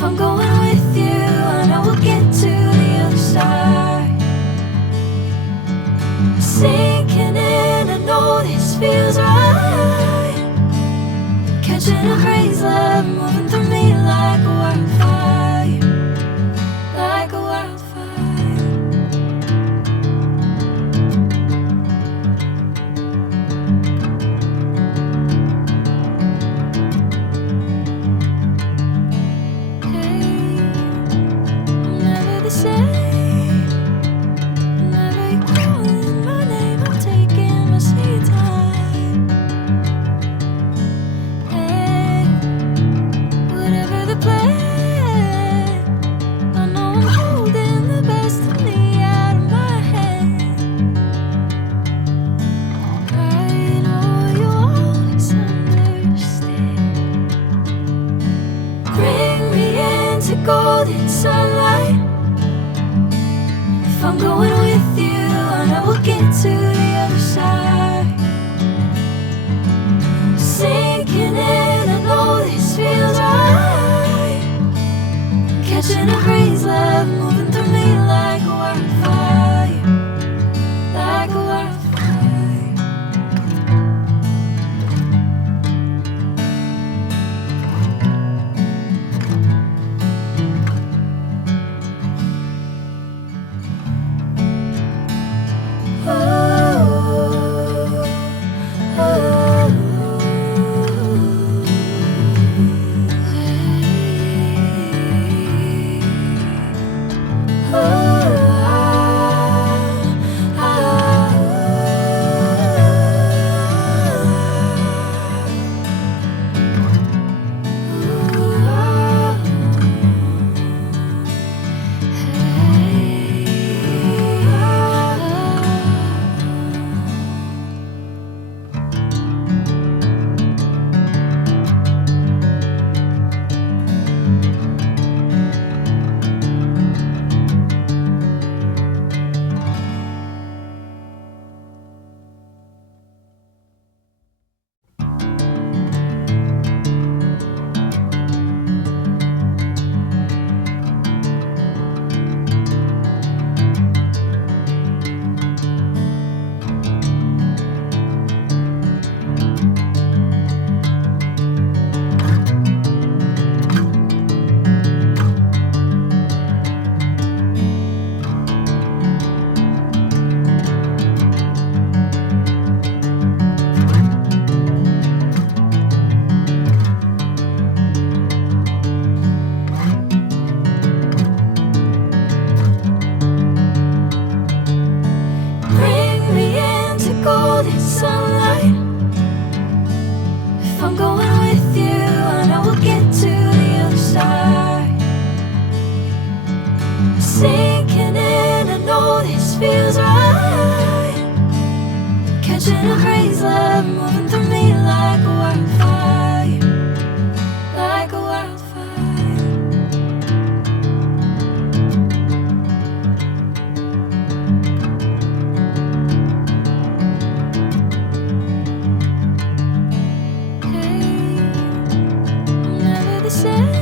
If I'm going with you, I know we'll get to the other side. Sinking in, I know this feels right. Catching a crazy love, moving through me like a wildfire, like a wildfire. Golden sunlight. If I'm going with you, I know we'll get to the other side. Sinking in, I know this feels right. Catching a crazy love, moving through me like a wildfire, like a wildfire. Sinking in, I know this feels right. Catching a crazy love, moving through me like a wildfire, like a wildfire. Hey, I'm never the same.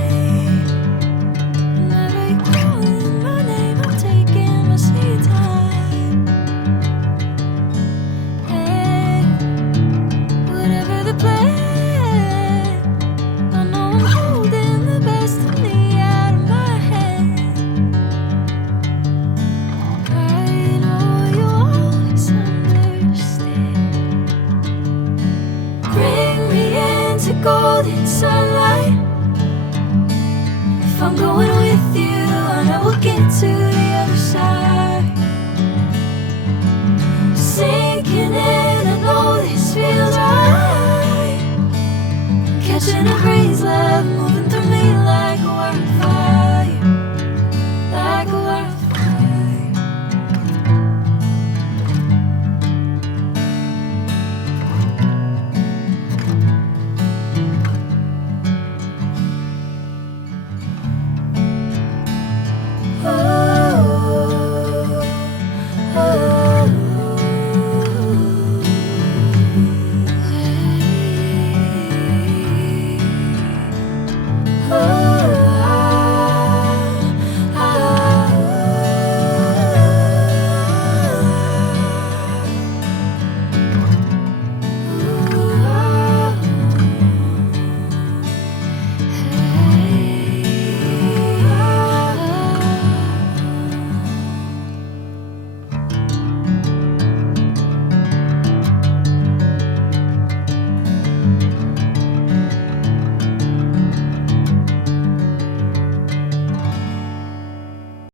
Golden sunlight. If I'm going with you, I know we'll get to the other side. Sinking in, I know this feels right. Catching a crazy love.